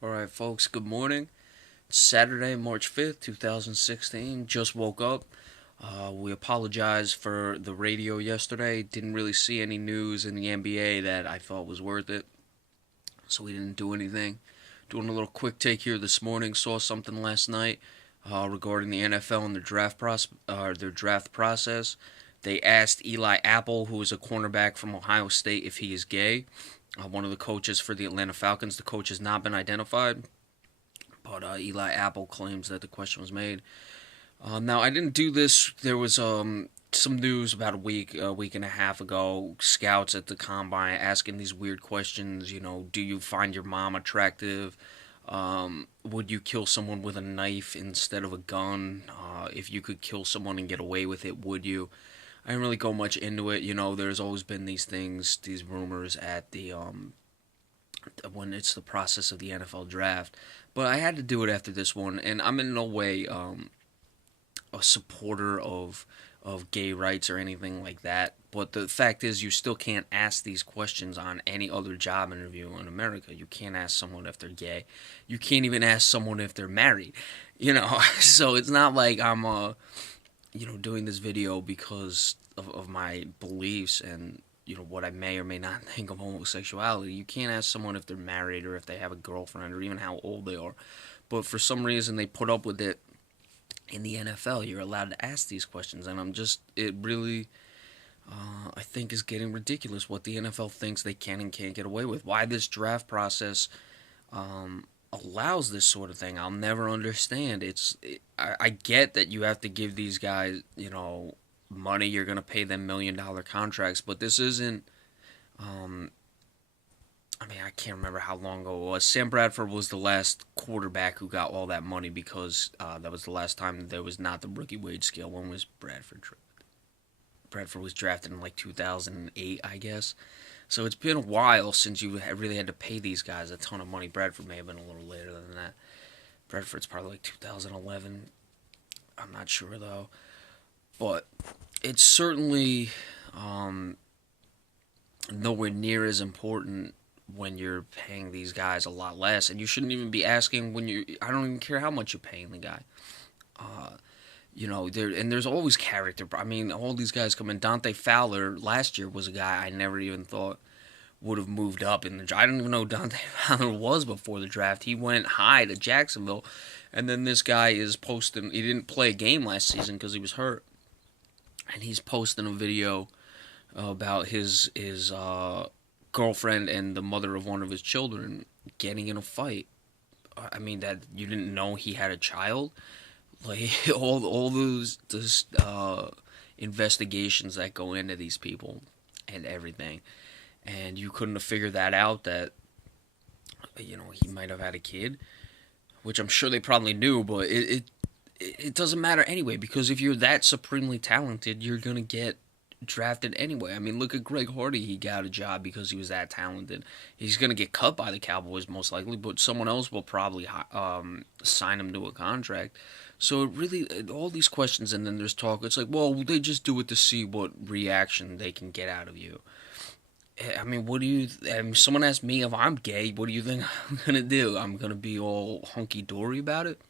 Alright, folks, good morning. Saturday, March 5th, 2016. Just woke up. We apologize for the radio yesterday. Didn't really see any news in the NBA that I thought was worth it, so we didn't do anything. Doing a little quick take here this morning. Saw something last night regarding the NFL and their draft process. They asked Eli Apple, who is a cornerback from Ohio State, if he is gay. One of the coaches for the Atlanta Falcons. The coach has not been identified, but Eli Apple claims that the question was made. Now, I didn't do this. There was some news about a week and a half ago. Scouts at the combine asking these weird questions. Do you find your mom attractive? Would you kill someone with a knife instead of a gun? If you could kill someone and get away with it, would you? I didn't really go much into it. There's always been these things, these rumors at the when it's the process of the NFL draft. But I had to do it after this one, and I'm in no way a supporter of gay rights or anything like that. But the fact is, you still can't ask these questions on any other job interview in America. You can't ask someone if they're gay. You can't even ask someone if they're married. So it's not like I'm doing this video because of my beliefs and what I may or may not think of homosexuality. You can't ask someone if they're married or if they have a girlfriend or even how old they are. But for some reason they put up with it in the NFL. You're allowed to ask these questions, and it really I think is getting ridiculous what the NFL thinks they can and can't get away with. Why this draft process allows this sort of thing, I'll never understand. I get that you have to give these guys, money. You're going to pay them $1 million contracts, but this isn't. I can't remember how long ago it was. Sam Bradford was the last quarterback who got all that money because that was the last time there was not the rookie wage scale. When was Bradford? Bradford was drafted in like 2008, I guess. So it's been a while since you really had to pay these guys a ton of money. Bradford may have been a little later than that. Bradford's probably like 2011. I'm not sure though. But it's certainly nowhere near as important when you're paying these guys a lot less. And you shouldn't even be asking I don't even care how much you're paying the guy. There's always character. All these guys come in. Dante Fowler last year was a guy I never even thought would have moved up in the draft. I didn't even know Dante Fowler was before the draft. He went high to Jacksonville, and then this guy is posting. He didn't play a game last season because he was hurt, and he's posting a video about his girlfriend and the mother of one of his children getting in a fight. That you didn't know he had a child. Like all those investigations that go into these people and everything, and you couldn't have figured that out, that he might have had a kid, which I'm sure they probably knew, but it doesn't matter anyway, because if you're that supremely talented, you're gonna get drafted anyway. Look at Greg Hardy. He got a job because he was that talented. He's gonna get cut by the Cowboys most likely, but someone else will probably sign him to a contract. So it really, all these questions, and then there's talk. It's like, well, they just do it to see what reaction they can get out of you. What do you? Someone asked me if I'm gay. What do you think I'm gonna do? I'm gonna be all hunky dory about it?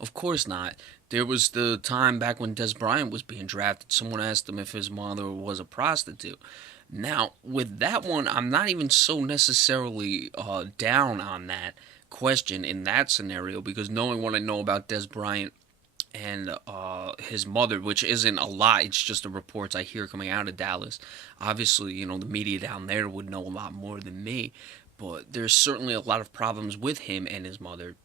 Of course not. There was the time back when Des Bryant was being drafted. Someone asked him if his mother was a prostitute. Now, with that one, I'm not even so necessarily down on that question in that scenario, because knowing what I know about Des Bryant and his mother, which isn't a lot, it's just the reports I hear coming out of Dallas. Obviously, the media down there would know a lot more than me, but there's certainly a lot of problems with him and his mother.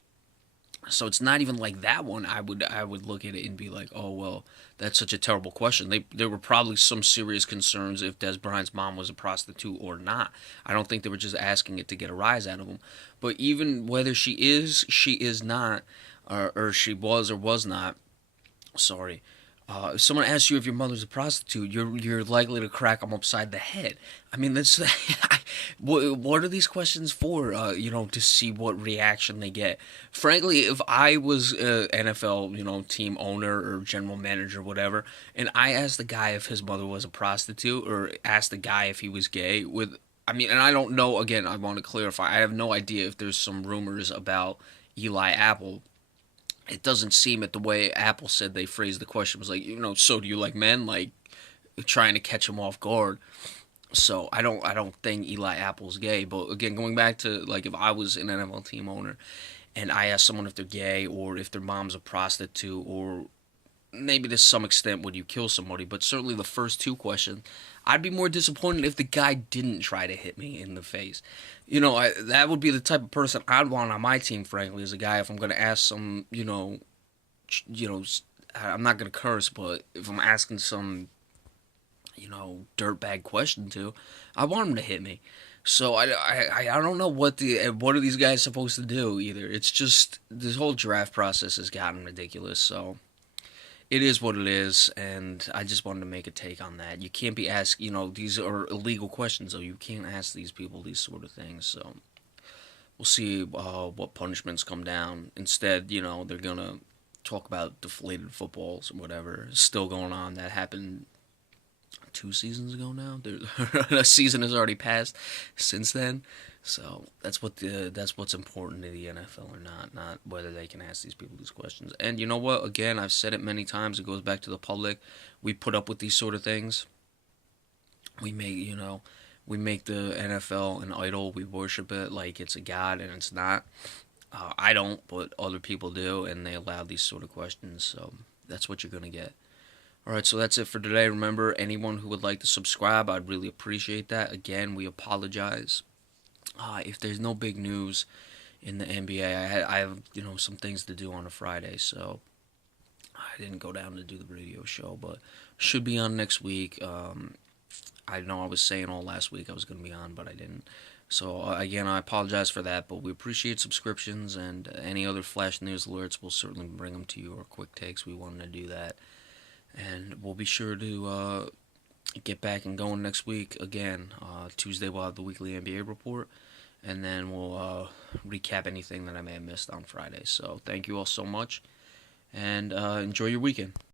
So it's not even like that one. I would look at it and be like, oh well, that's such a terrible question. There were probably some serious concerns if Des Bryant's mom was a prostitute or not. I don't think they were just asking it to get a rise out of him. But even whether she is not, or she was or was not. Sorry. If someone asks you if your mother's a prostitute, you're likely to crack them upside the head. That's what are these questions for? To see what reaction they get. Frankly, if I was a NFL, team owner or general manager, whatever, and I asked the guy if his mother was a prostitute, or asked the guy if he was gay, with I mean, and I don't know. Again, I want to clarify. I have no idea if there's some rumors about Eli Apple. It doesn't seem it the way Apple said they phrased the question was like, so do you like men? Like trying to catch him off guard. So I don't think Eli Apple's gay. But again, going back to like if I was an NFL team owner and I asked someone if they're gay or if their mom's a prostitute or maybe to some extent would you kill somebody, but certainly the first two questions, I'd be more disappointed if the guy didn't try to hit me in the face. That would be the type of person I'd want on my team, frankly, as a guy. If I'm going to ask some, you know, I'm not going to curse, but if I'm asking some, dirtbag question to, I want him to hit me. So I don't know what are these guys supposed to do either. It's just this whole draft process has gotten ridiculous. So it is what it is, and I just wanted to make a take on that. You can't be asked, these are illegal questions, so you can't ask these people these sort of things. So we'll see what punishments come down. Instead, they're gonna talk about deflated footballs or whatever. It's still going on. That happened 2 seasons ago now. A season has already passed since then. So that's what's important to the NFL or not whether they can ask these people these questions. And you know what? Again, I've said it many times. It goes back to the public. We put up with these sort of things. We make the NFL an idol. We worship it like it's a god, and it's not. I don't, but other people do, and they allow these sort of questions. So that's what you're gonna get. All right, so that's it for today. Remember, anyone who would like to subscribe, I'd really appreciate that. Again, we apologize if there's no big news in the NBA. I have some things to do on a Friday, so I didn't go down to do the radio show, but should be on next week. I know I was saying all last week I was going to be on, but I didn't. So again, I apologize for that, but we appreciate subscriptions and any other flash news alerts. We'll certainly bring them to you, or quick takes. We wanted to do that, and we'll be sure to get back and going next week. Again, Tuesday we'll have the weekly NBA report, and then we'll recap anything that I may have missed on Friday. So thank you all so much, and enjoy your weekend.